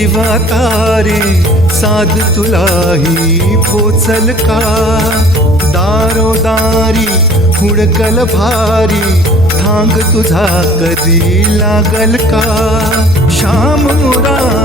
जीवातारे साध तुलाही पोचल का? दारोदारी हुडकल भारी थांग तुझा कधी लागल का? श्याम मुरारी